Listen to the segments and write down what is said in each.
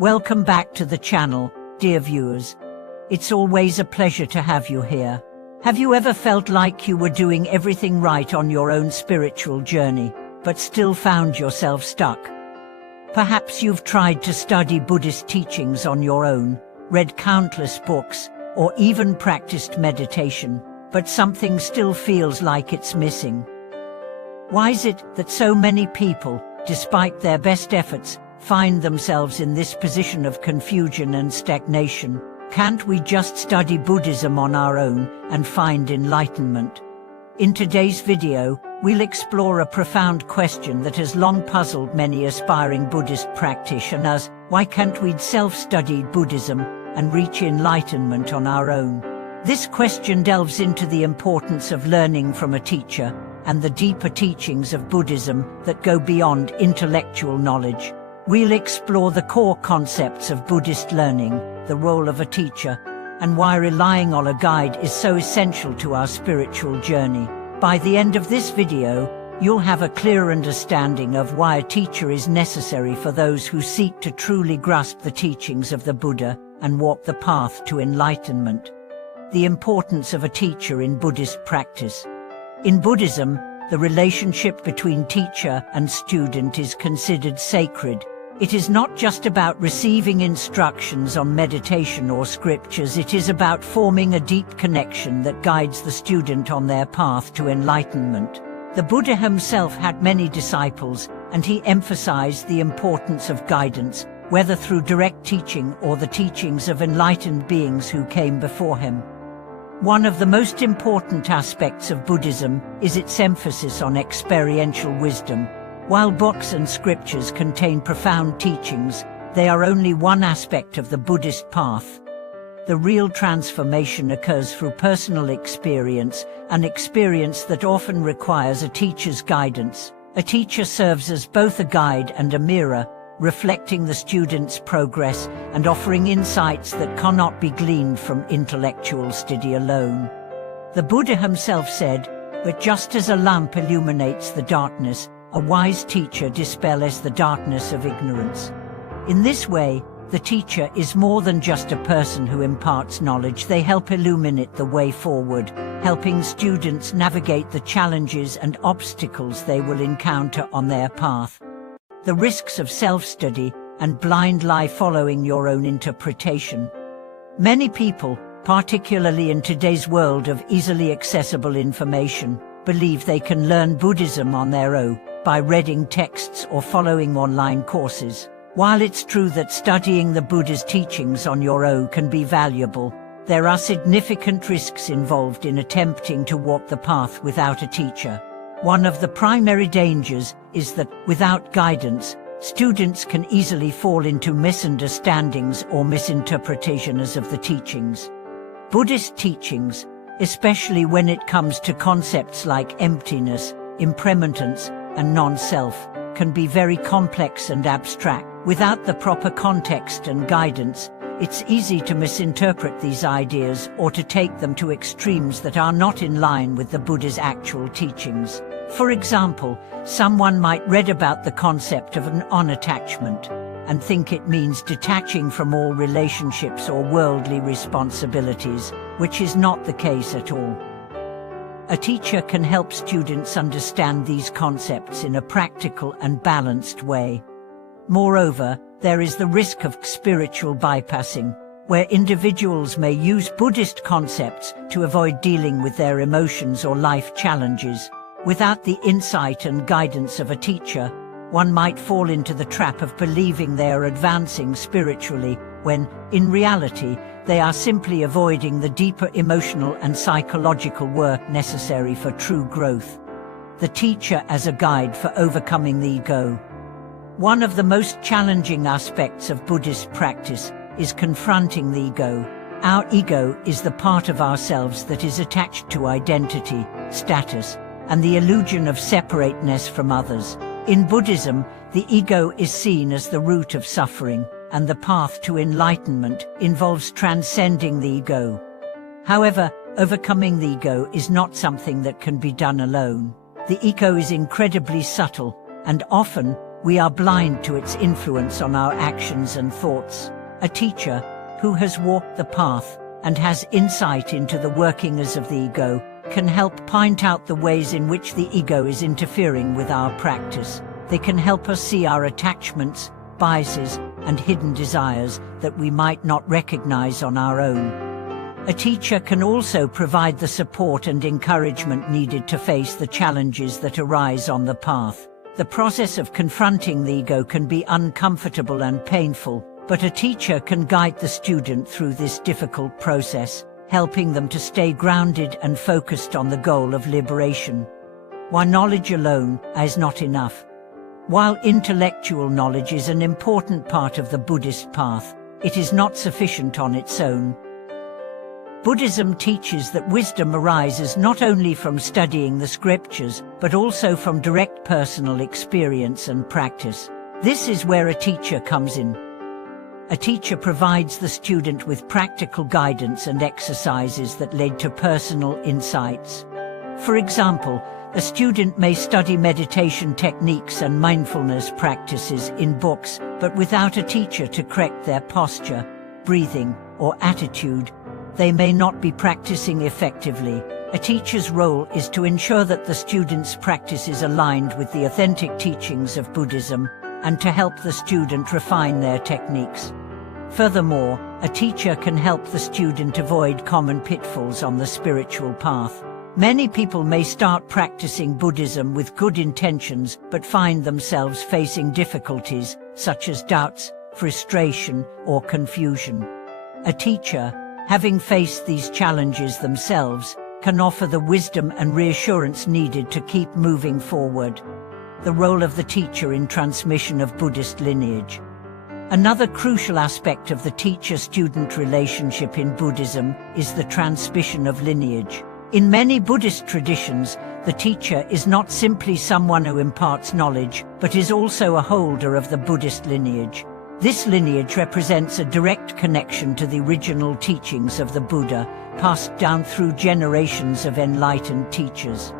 Welcome back to the channel, dear viewers. It's always a pleasure to have you here. Have you ever felt like you were doing everything right on your own spiritual journey, but still found yourself stuck? Perhaps you've tried to study Buddhist teachings on your own, read countless books, or even practiced meditation, but something still feels like it's missing. Why is it that so many people, despite their best efforts, find themselves in this position of confusion and stagnation? Can't we just study Buddhism on our own and find enlightenment? In today's video, we'll explore a profound question that has long puzzled many aspiring Buddhist practitioners. Why can't we self-study Buddhism and reach enlightenment on our own? This question delves into the importance of learning from a teacher and the deeper teachings of Buddhism that go beyond intellectual knowledge. We'll explore the core concepts of Buddhist learning, the role of a teacher, and why relying on a guide is so essential to our spiritual journey. By the end of this video, you'll have a clear understanding of why a teacher is necessary for those who seek to truly grasp the teachings of the Buddha and walk the path to enlightenment. The importance of a teacher in Buddhist practice. In Buddhism, the relationship between teacher and student is considered sacred. It is not just about receiving instructions on meditation or scriptures, it is about forming a deep connection that guides the student on their path to enlightenment. The Buddha himself had many disciples, and he emphasized the importance of guidance, whether through direct teaching or the teachings of enlightened beings who came before him. One of the most important aspects of Buddhism is its emphasis on experiential wisdom. While books and scriptures contain profound teachings, they are only one aspect of the Buddhist path. The real transformation occurs through personal experience, an experience that often requires a teacher's guidance. A teacher serves as both a guide and a mirror, reflecting the student's progress and offering insights that cannot be gleaned from intellectual study alone. The Buddha himself said, "But just as a lamp illuminates the darkness, a wise teacher dispels the darkness of ignorance." In this way, the teacher is more than just a person who imparts knowledge. They help illuminate the way forward, helping students navigate the challenges and obstacles they will encounter on their path. The risks of self-study and blind lie following your own interpretation. Many people, particularly in today's world of easily accessible information, believe they can learn Buddhism on their own by reading texts or following online courses. While it's true that studying the Buddha's teachings on your own can be valuable, there are significant risks involved in attempting to walk the path without a teacher. One of the primary dangers is that, without guidance, students can easily fall into misunderstandings or misinterpretations of the teachings. Buddhist teachings, especially when it comes to concepts like emptiness, impermanence, and non-self, can be very complex and abstract. Without the proper context and guidance, it's easy to misinterpret these ideas or to take them to extremes that are not in line with the Buddha's actual teachings. For example, someone might read about the concept of an unattachment and think it means detaching from all relationships or worldly responsibilities, which is not the case at all. A teacher can help students understand these concepts in a practical and balanced way. Moreover, there is the risk of spiritual bypassing, where individuals may use Buddhist concepts to avoid dealing with their emotions or life challenges. Without the insight and guidance of a teacher, one might fall into the trap of believing they are advancing spiritually, when, in reality, they are simply avoiding the deeper emotional and psychological work necessary for true growth. The teacher as a guide for overcoming the ego. One of the most challenging aspects of Buddhist practice is confronting the ego. Our ego is the part of ourselves that is attached to identity, status, and the illusion of separateness from others. In Buddhism, the ego is seen as the root of suffering, and the path to enlightenment involves transcending the ego. However, overcoming the ego is not something that can be done alone. The ego is incredibly subtle, and often, we are blind to its influence on our actions and thoughts. A teacher who has walked the path and has insight into the workings of the ego can help point out the ways in which the ego is interfering with our practice. They can help us see our attachments, biases, and hidden desires that we might not recognize on our own. A teacher can also provide the support and encouragement needed to face the challenges that arise on the path. The process of confronting the ego can be uncomfortable and painful, but a teacher can guide the student through this difficult process, helping them to stay grounded and focused on the goal of liberation. While knowledge alone is not enough. While intellectual knowledge is an important part of the Buddhist path, it is not sufficient on its own. Buddhism teaches that wisdom arises not only from studying the scriptures, but also from direct personal experience and practice. This is where a teacher comes in. A teacher provides the student with practical guidance and exercises that lead to personal insights. For example, a student may study meditation techniques and mindfulness practices in books, but without a teacher to correct their posture, breathing, or attitude, they may not be practicing effectively. A teacher's role is to ensure that the student's practice is aligned with the authentic teachings of Buddhism, and to help the student refine their techniques. Furthermore, a teacher can help the student avoid common pitfalls on the spiritual path. Many people may start practicing Buddhism with good intentions, but find themselves facing difficulties, such as doubts, frustration, or confusion. A teacher, having faced these challenges themselves, can offer the wisdom and reassurance needed to keep moving forward. The role of the teacher in transmission of Buddhist lineage. Another crucial aspect of the teacher-student relationship in Buddhism is the transmission of lineage. In many Buddhist traditions, the teacher is not simply someone who imparts knowledge, but is also a holder of the Buddhist lineage. This lineage represents a direct connection to the original teachings of the Buddha, passed down through generations of enlightened teachers.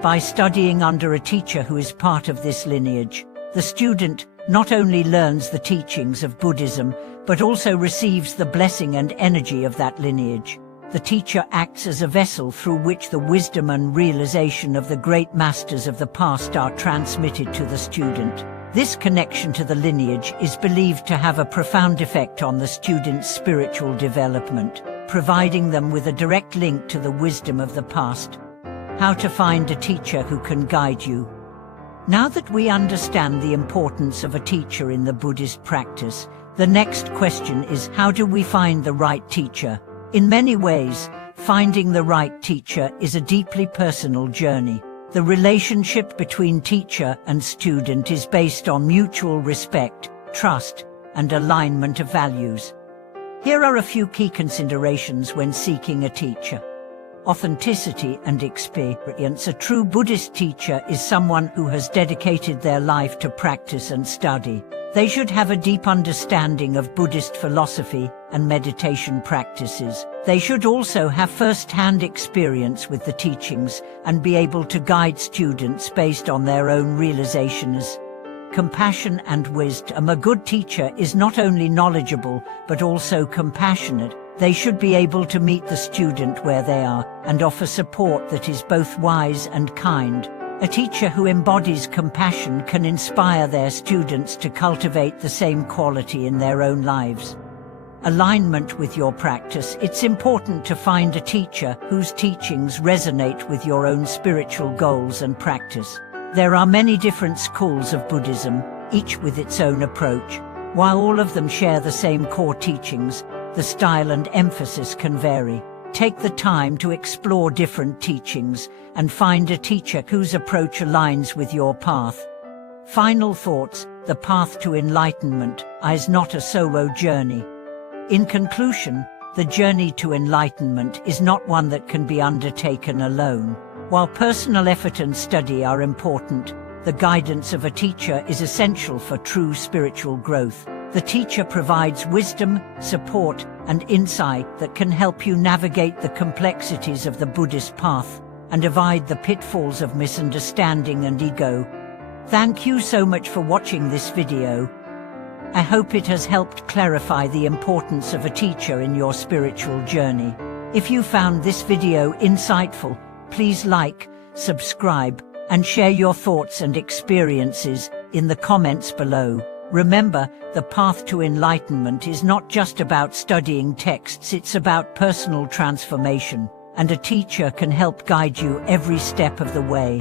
By studying under a teacher who is part of this lineage, the student not only learns the teachings of Buddhism, but also receives the blessing and energy of that lineage. The teacher acts as a vessel through which the wisdom and realization of the great masters of the past are transmitted to the student. This connection to the lineage is believed to have a profound effect on the student's spiritual development, providing them with a direct link to the wisdom of the past. How to find a teacher who can guide you. Now that we understand the importance of a teacher in the Buddhist practice, the next question is, how do we find the right teacher? In many ways, finding the right teacher is a deeply personal journey. The relationship between teacher and student is based on mutual respect, trust, and alignment of values. Here are a few key considerations when seeking a teacher. Authenticity and experience. A true Buddhist teacher is someone who has dedicated their life to practice and study. They should have a deep understanding of Buddhist philosophy and meditation practices. They should also have first-hand experience with the teachings and be able to guide students based on their own realizations. Compassion and wisdom. A good teacher is not only knowledgeable, but also compassionate. They should be able to meet the student where they are and offer support that is both wise and kind. A teacher who embodies compassion can inspire their students to cultivate the same quality in their own lives. Alignment with your practice. It's important to find a teacher whose teachings resonate with your own spiritual goals and practice. There are many different schools of Buddhism, each with its own approach. While all of them share the same core teachings, the style and emphasis can vary. Take the time to explore different teachings and find a teacher whose approach aligns with your path. Final thoughts. The path to enlightenment is not a solo journey. In conclusion, the journey to enlightenment is not one that can be undertaken alone. While personal effort and study are important, the guidance of a teacher is essential for true spiritual growth. The teacher provides wisdom, support, and insight that can help you navigate the complexities of the Buddhist path and avoid the pitfalls of misunderstanding and ego. Thank you so much for watching this video. I hope it has helped clarify the importance of a teacher in your spiritual journey. If you found this video insightful, please like, subscribe, and share your thoughts and experiences in the comments below. Remember, the path to enlightenment is not just about studying texts, it's about personal transformation, and a teacher can help guide you every step of the way.